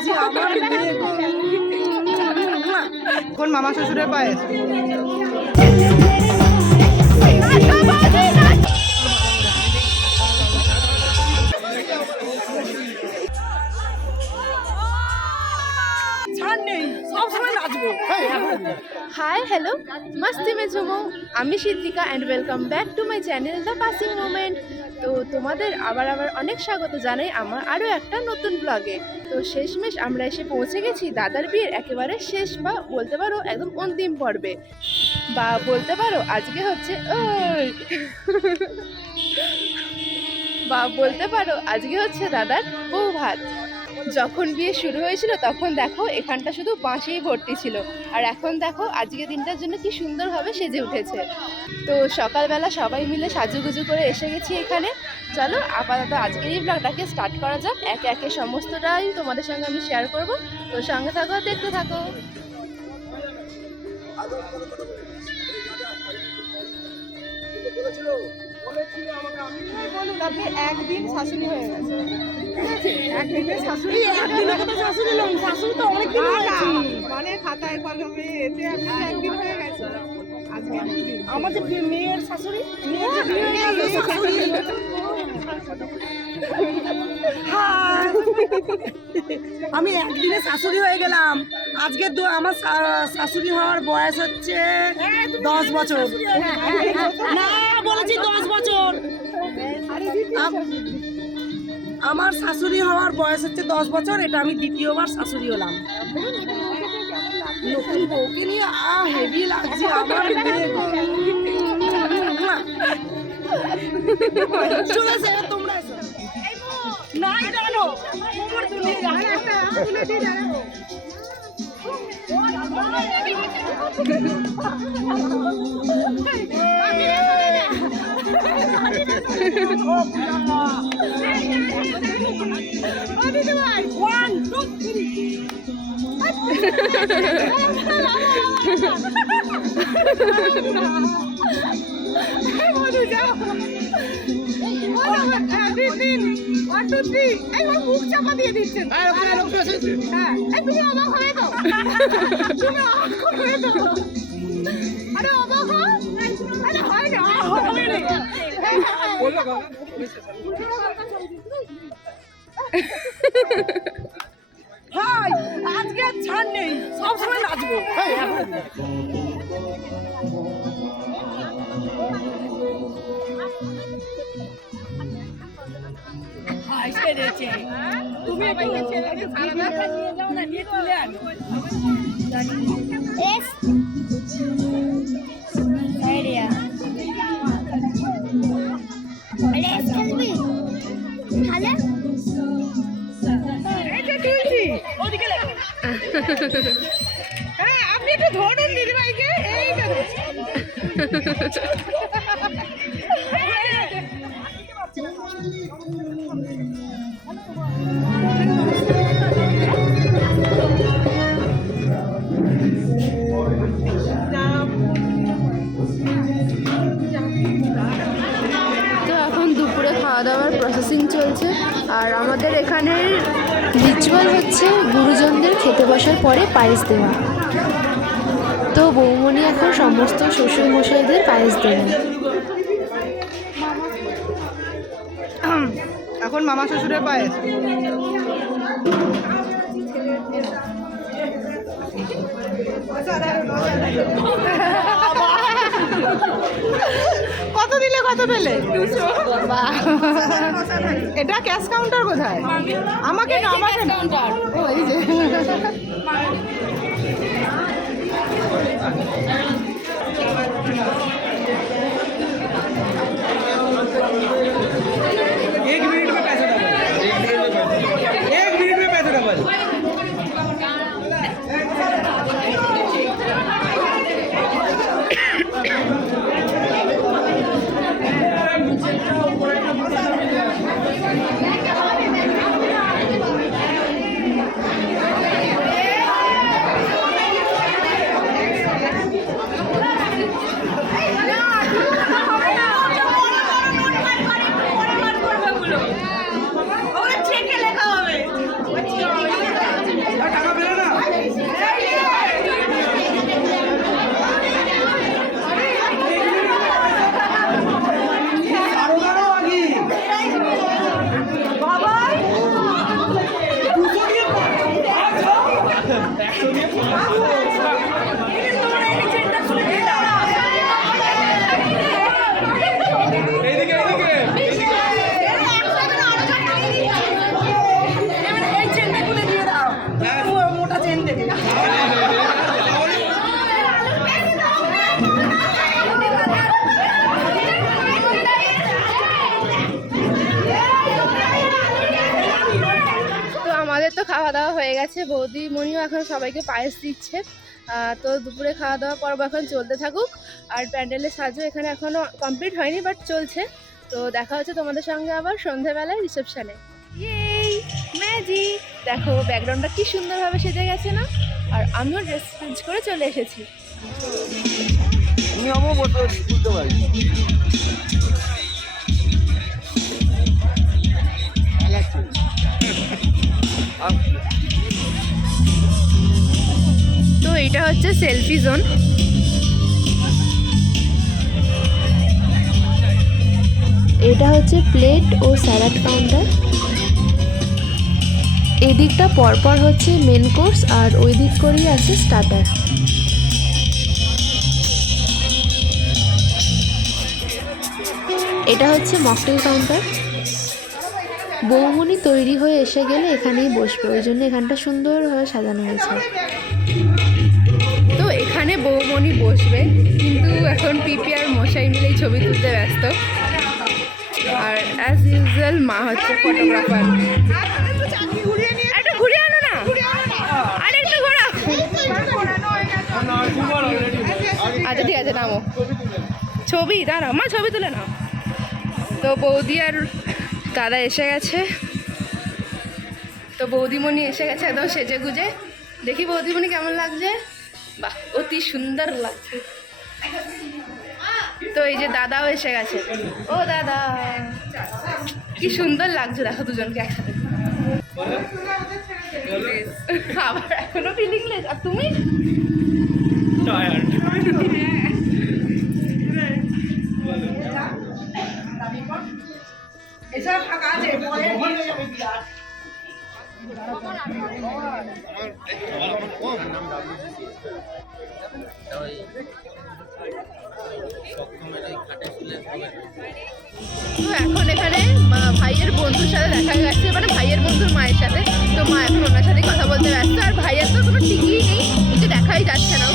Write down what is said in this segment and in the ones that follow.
লাগছে আমার কোন। মামা শ্বশুরের পায়েস? সবসময় নাচবো। হাই হ্যালো মাস্তি মে ঝুমো আমি Siddika and welcome back to my channel the passing moment তো তোমাদের আবার আবার অনেক স্বাগত জানাই আমার আরও একটা নতুন ব্লগে তো শেষমেশ আমরা এসে পৌঁছে গেছি দাদার বিয়ের একেবারে শেষ বা বলতে পারো একদম অন্তিম পর্বে। বা বলতে পারো আজকে হচ্ছে বা বলতে পারো আজকে হচ্ছে দাদার বউ ভাত। যখন বিয়ে শুরু হয়েছিল তখন দেখো এখানটা শুধু বাঁশেই ভর্তি ছিল আর এখন দেখো আজকে দিনটার জন্য কি সুন্দরভাবে সেজে উঠেছে তো সকালবেলা সবাই মিলে সাজুগুজু করে এসে গেছি এখানে চলো আপাতত আজকের এই ব্লগটাকে স্টার্ট করা যাক একে একে সমস্তটাই তোমাদের সঙ্গে আমি শেয়ার করব তো সঙ্গে থাকো দেখতে থাকো বলুন আপনি একদিন শাশুড়ি হয়ে গেছে। একদিনে শাশুড়ি? একদিনে কত শাশুড়ি লোক শাশুড়ি তো অনেক দিন মানে খাতায় কলমে এতে আপনি একদিন হয়ে গেছে। আজকে দুদিন আমার যে বিয়ে- মেয়ের শাশুড়ি। মেয়ের শাশুড়ি। আমি একদিনে শাশুড়ি হয়ে গেলাম। আজকে তো আমার শাশুড়ি হওয়ার বয়স হচ্ছে দশ বছর। না বলেছি দশ বছর। আমার শাশুড়ি হওয়ার বয়স হচ্ছে দশ বছর এটা আমি দ্বিতীয়বার শাশুড়ি হলাম। নতুন বউকে নিয়ে আ হেভি লাগছে আমার মেয়ে গো। চলে এসো, এবার তোমরা এসো। না, এটা আনো। কোমর তুলে দাও। One, two, three. হ্যাঁ হয় আজকে ছাড় নেই সবসময় নাচবো। লাগো হ্যাঁ আপনি একটু ধরুন দিদি ভাইকে রিচুয়াল হচ্ছে গুরুজনদের খেতে বসার পরে পায়েস দেওয়া। তো বৌমণি এখন সমস্ত শ্বশুর মশাইদের পায়েস দেবেন। এখন মামা শ্বশুরের পায়েস। কত দিলে কত পেলে? এটা ক্যাশ কাউন্টার কোথায়? আমাকে না আমাকে ও এই যে। গেছে বৌদি মনিও এখন সবাইকে পায়েস দিচ্ছে। তো দুপুরে খাওয়া দাওয়া পর্ব এখন চলতে থাকুক। আর প্যান্ডেলের সাজও এখানে এখনও কমপ্লিট হয়নি বাট চলছে। তো দেখা হচ্ছে তোমাদের সঙ্গে আবার সন্ধেবেলায় রিসেপশনে। ম্যাজিক দেখো ব্যাকগ্রাউন্ডটা কি সুন্দরভাবে সেজে গেছে না? আর আমিও ড্রেস চেঞ্জ করে চলে এসেছি। তুমি এটা হচ্ছে সেলফি জোন। এটা হচ্ছে প্লেট ও স্যালাড কাউন্টার। এদিকটা পরপর হচ্ছে মেন কোর্স আর ওই দিক করেই আছে স্টার্টার এটা হচ্ছে মকটেল কাউন্টার বৌমনি তৈরি হয়ে এসে গেলে এখানেই বসবে, ওই জন্য এখানটা সুন্দরভাবে সাজানো হয়েছে। বৌমনি বসবে, কিন্তু এখন পিপি আর মশাই মিলেই ছবি তুলতে ব্যস্ত। আর অ্যাজ ইউজুয়াল মা হচ্ছে ফটোগ্রাফার একটা ঘুরিয়ে আনো না। আরে একটু ঘোরা। আচ্ছা ঠিক আছে, নামো। ছবি, দাঁড়াও, মা ছবি তুলে নাও। তো বৌদি আর দাদা এসে গেছে। তো বৌদিমণি এসে গেছে, একদম সেজে গুজে দেখি বৌদিমণি কেমন লাগছে? বাহ অতি সুন্দর লাগছে। তো এই যে দাদাও এসে গেছে। ও দাদা কি সুন্দর লাগছে দেখো দুজনকে একসাথে। আবার এখনও আর তুমি? এছাড়া ফাঁকা আছে এখন এখানে ভাইয়ের বন্ধুর সাথে দেখা গেছে মানে ভাইয়ের বন্ধুর মায়ের সাথে। তো মা এখন ওনার সাথে কথা বলতে ব্যস্ত, আর ভাইয়ের তো কোনো ঠিকই নেই কিছু দেখাই যাচ্ছে না।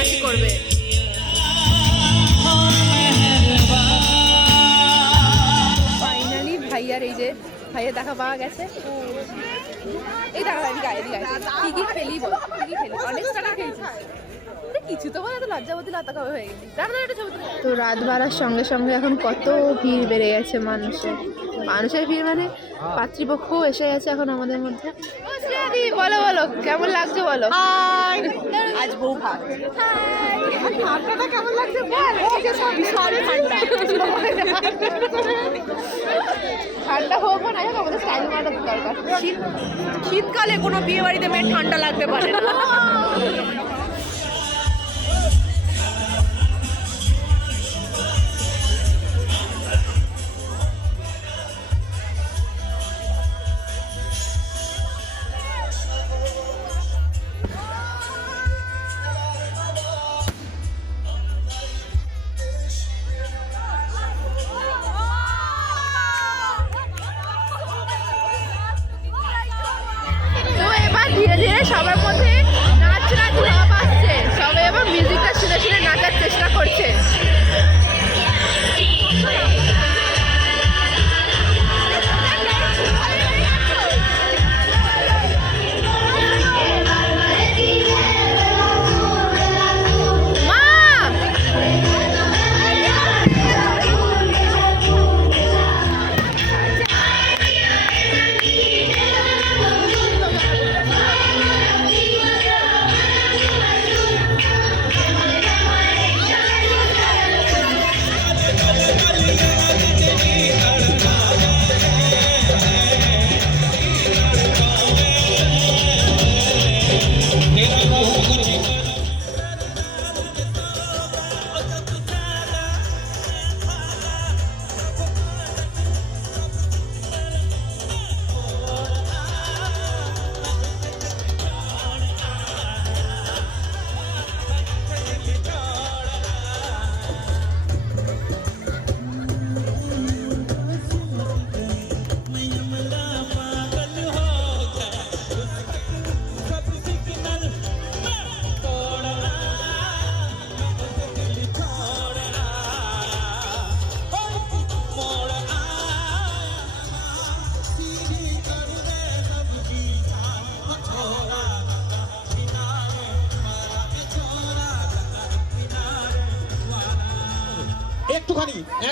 নাচানাচি করবে। ফাইনালি ভাইয়ার এই যে ভাইয়ের দেখা পাওয়া গেছে। এই দেখা এদিকে আয়, এদিকে কি কি খেলি বল কি কি খেলি? অনেক টাকা খেয়েছি কিছু তো বলে লজ্জাবতী লতা কবে হয়ে গেছি তো রাত বাড়ার সঙ্গে সঙ্গে এখন কত ভিড় বেড়ে গেছে মানুষের। মানুষের ভিড় মানে পাত্রীপক্ষ এসে গেছে এখন আমাদের মধ্যে। ও শ্রেয়াদি বলো বলো কেমন লাগছে বলো? আজ বউ ভাত। ঠান্ডাটা কেমন লাগছে বল এই যে সব ঠান্ডা ঠান্ডা হোক না হোক আমাদের স্টাইল দরকার। শীত শীতকালে কোনো বিয়ে বাড়িতে মেয়ে ঠান্ডা লাগতে পারে না। সবার মধ্যে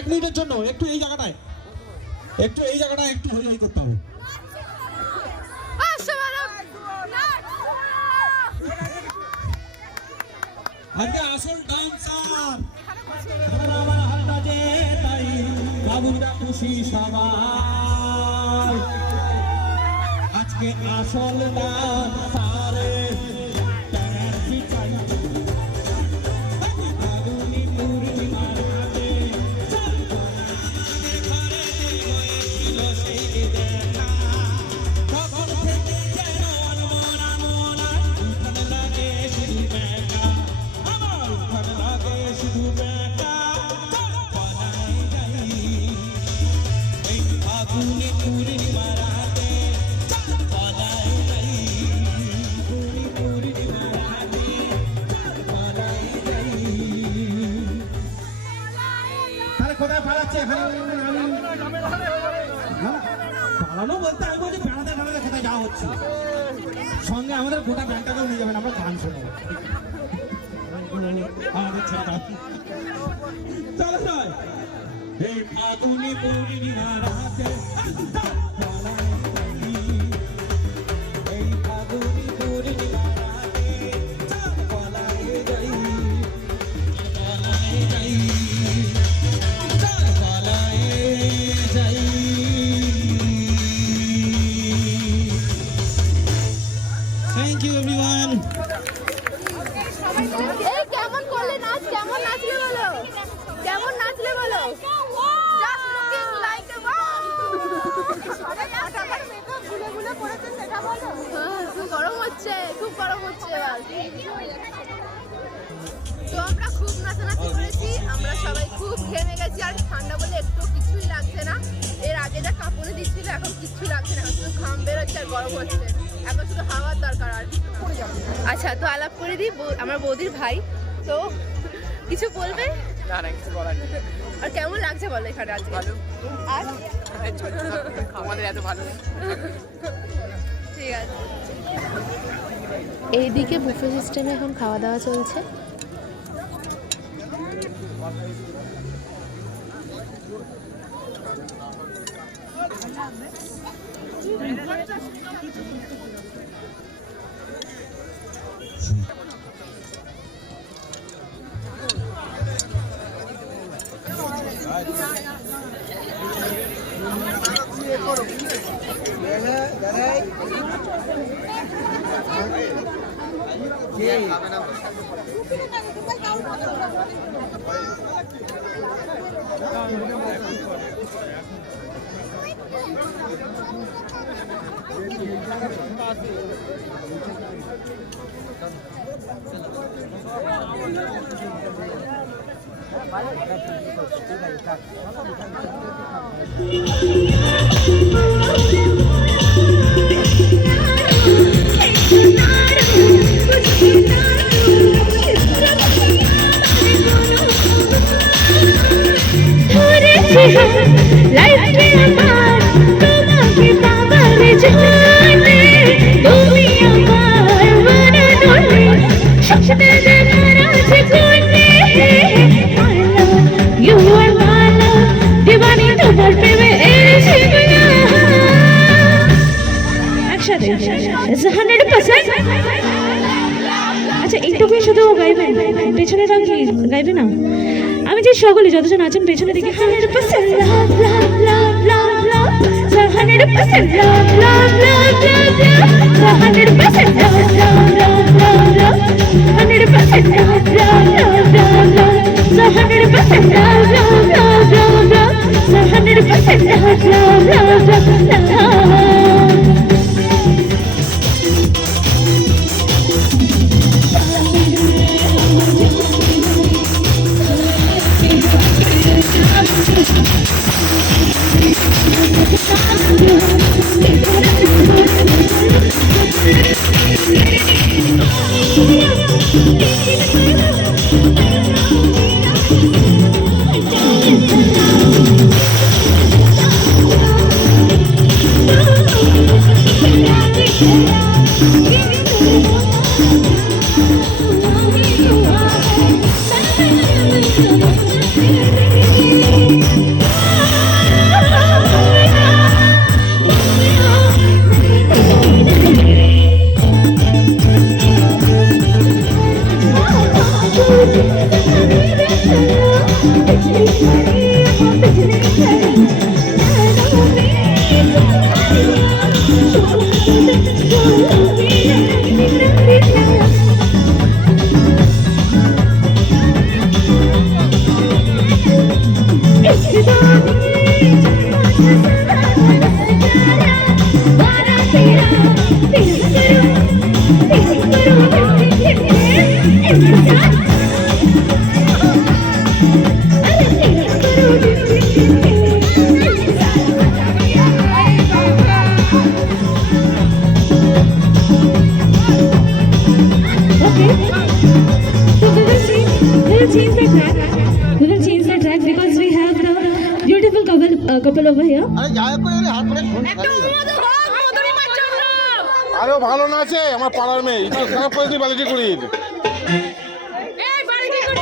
মিনিটের জন্য, একটু এই জায়গাটায়। একটু এই জায়গাটায় একটু হই হই করতে হবে। আজকে আসল ডান্সার। আমার হালটা যে তাই বাবুরা খুশি সবাই আজকে আসল ডান্সারে। কোথায় পালাচ্ছে পালানো বলতে আমি বলছি বেড়াতে বেড়াতে কোথায় যাওয়া হচ্ছে সঙ্গে আমাদের গোটা ব্যাংকটাকেও নিয়ে যাবেন আমরা গান শুনব চলো এই ফাগুনি পূর্ণিমা রাতে গরম হচ্ছে তো আমরা খুব নাচানাচি করেছি আমরা সবাই খুব ঘেমে গেছি আর ঠান্ডা বলে একটু কিছুই লাগছে না। এর আগে যা কাঁপুনি দিচ্ছিল এখন কিচ্ছু লাগছে না শুধু ঘাম বেরোচ্ছে আর গরম হচ্ছে। এখন শুধু হাওয়ার দরকার আর আচ্ছা তো আলাপ করে দিই আমার বৌদির ভাই। তো কিছু বলবে? না না কিছু বলার আর কেমন লাগছে বলো এখানে আজকে? ভালো। আর? আমাদের এত ভালো। ঠিক আছে। এইদিকে বুফে সিস্টেমে এখন খাওয়া দাওয়া চলছে আমার তোমাকে পাবার জানে তুমি আমার মননে স্বপ্নে দেখার আছে হান্ড্রেড পার্সেন্ট আচ্ছা এইটুকুই শুধু গাইবেন? পেছনে গাইবে না? যে সকলে যতজন আছেন পেছনে দিকে hundred percent love love love love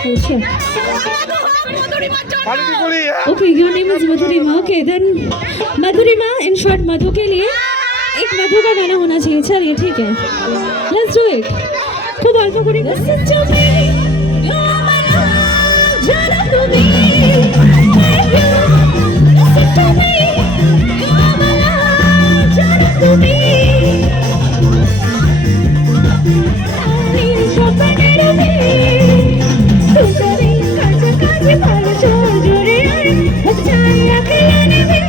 Okay. Okay, your name is Madhurima. Okay, then Madhurima, in short, Madhu के लिए एक मधु का गाना होना चाहिए चलिए ठीक है लेट्स डू इट खूब अल्प करेंगे सच्चा में यो मना जाना तुम्हें सच्चा में यो मना जाना तुम्हें তুষারে কাছে ভালো জোর আয়, চাই একলা নেবে।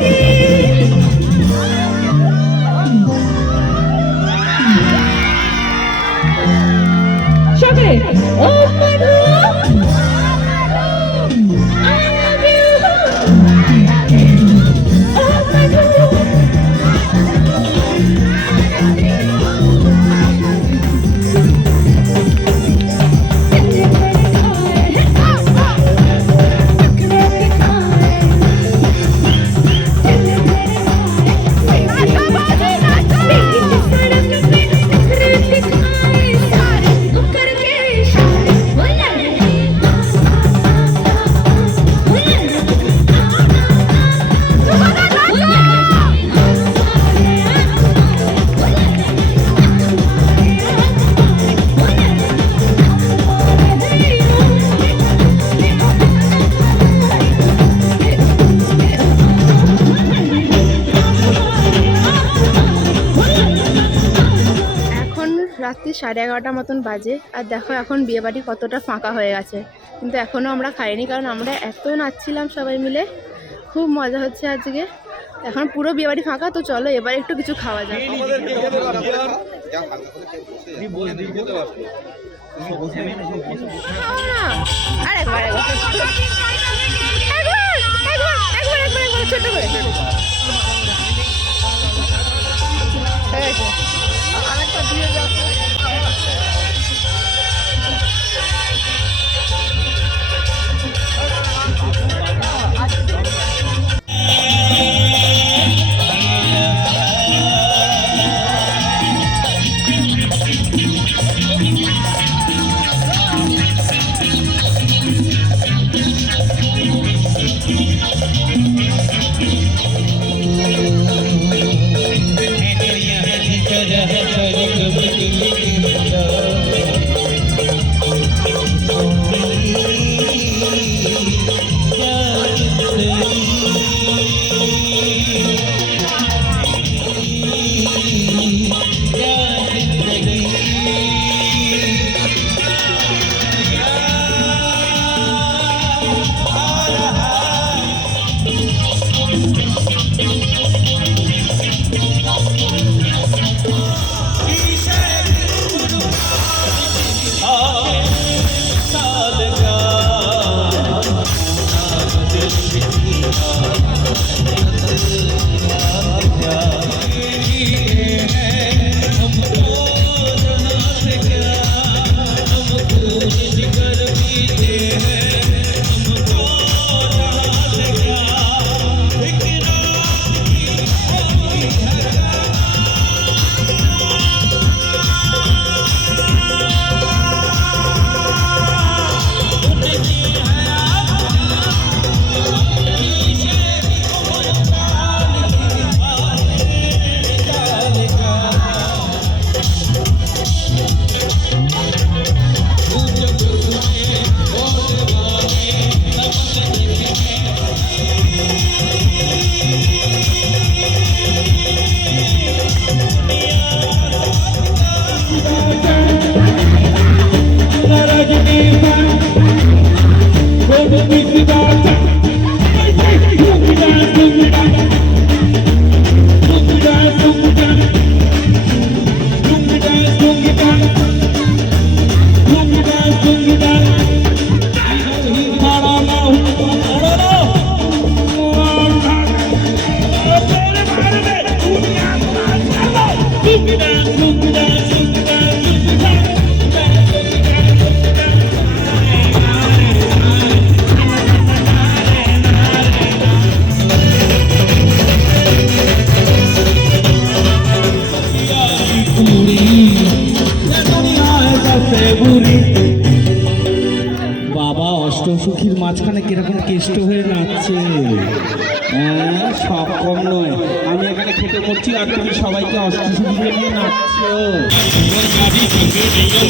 এগারোটা মতন বাজে। আর দেখো এখন বিয়েবাড়ি কতটা ফাঁকা হয়ে গেছে। কিন্তু এখনও আমরা খাইনি, কারণ আমরা এত নাচছিলাম সবাই মিলে। খুব মজা হচ্ছে আজকে। এখন পুরো বিয়েবাড়ি ফাঁকা, তো চলো এবার একটু কিছু খাওয়া যাক। খাও না।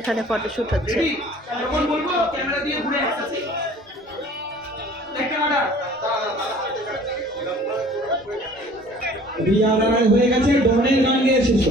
এখানে ফটোশ্যুট হচ্ছে। হয়ে গেছে ডনের গান গিয়ে শেষ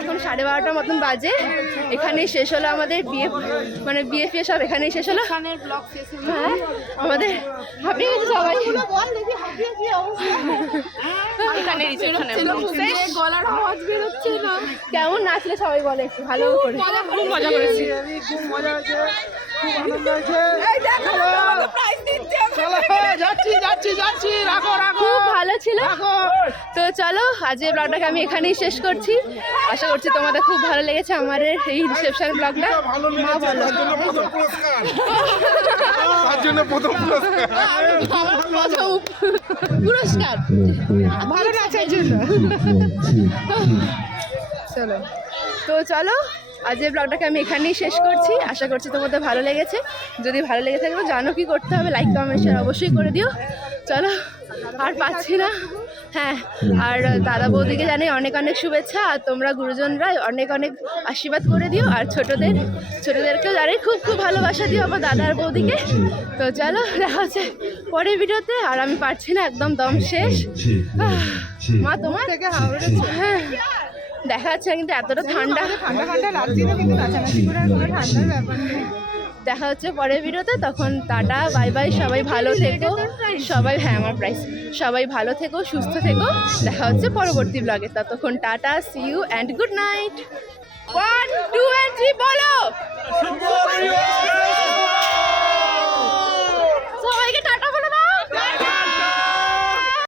এখন সাড়ে বারোটার মতন বাজে। এখানেই শেষ হলো আমাদের বিয়ে মানে বিয়ে ফিয়ে সব এখানেই শেষ হলো। হ্যাঁ আমাদের হাঁপিয়ে গেছে সবাই। গলার আওয়াজ বেরোচ্ছে না। কেমন নাচলে সবাই বলে একটু ভালো করে। খুব মজা করেছি যাচ্ছি যাচ্ছি যাচ্ছি রাখো রাখো। খুব ভালো ছিল। তো চলো আজকের ব্লগটাকে আমি এখানেই শেষ করছি। আশা করছি তোমাদের খুব ভালো লেগেছে আমার এই রিসেপশন ব্লগটা ভালো লেগেছে তার জন্য প্রথম পুরস্কার। ভালো নাচের জন্য। চলো। তো চলো আজকের ব্লগটাকে আমি এখানেই শেষ করছি আশা করছি তোমাদের ভালো লেগেছে যদি ভালো লেগে থাকে তো জানো কি করতে হবে লাইক কমেন্ট শেয়ার অবশ্যই করে দিও চলো আর পাচ্ছি না হ্যাঁ আর দাদা বৌদিকে জানাই অনেক অনেক শুভেচ্ছা আর তোমরা গুরুজনরা অনেক অনেক আশীর্বাদ করে দিও আর ছোটদের ছোটদেরকেও জানাই খুব খুব ভালোবাসা দিও আমার দাদা আর বৌদিকে তো চলো দেখা হচ্ছে পরের ভিডিওতে আর আমি পারছি না একদম দম শেষ মা তোমার থেকে হাওড়ে হ্যাঁ দেখা যাচ্ছে না কিন্তু এতটা ঠান্ডা। ঠান্ডা ঠান্ডা লাগছিল কিন্তু নাচানাচি করে আর কোনো ঠান্ডার ব্যাপার নেই। দেখা হচ্ছে পরের ভিডিওতে তখন টাটা বাই বাই সবাই ভালো থেকো। সবাই হ্যাঁ আমার প্রাইস সবাই ভালো থেকো সুস্থ থেকো। দেখা হচ্ছে পরবর্তী ব্লগে ততক্ষণ tata see you and good night one two and three বলো! সবাইকে টাটা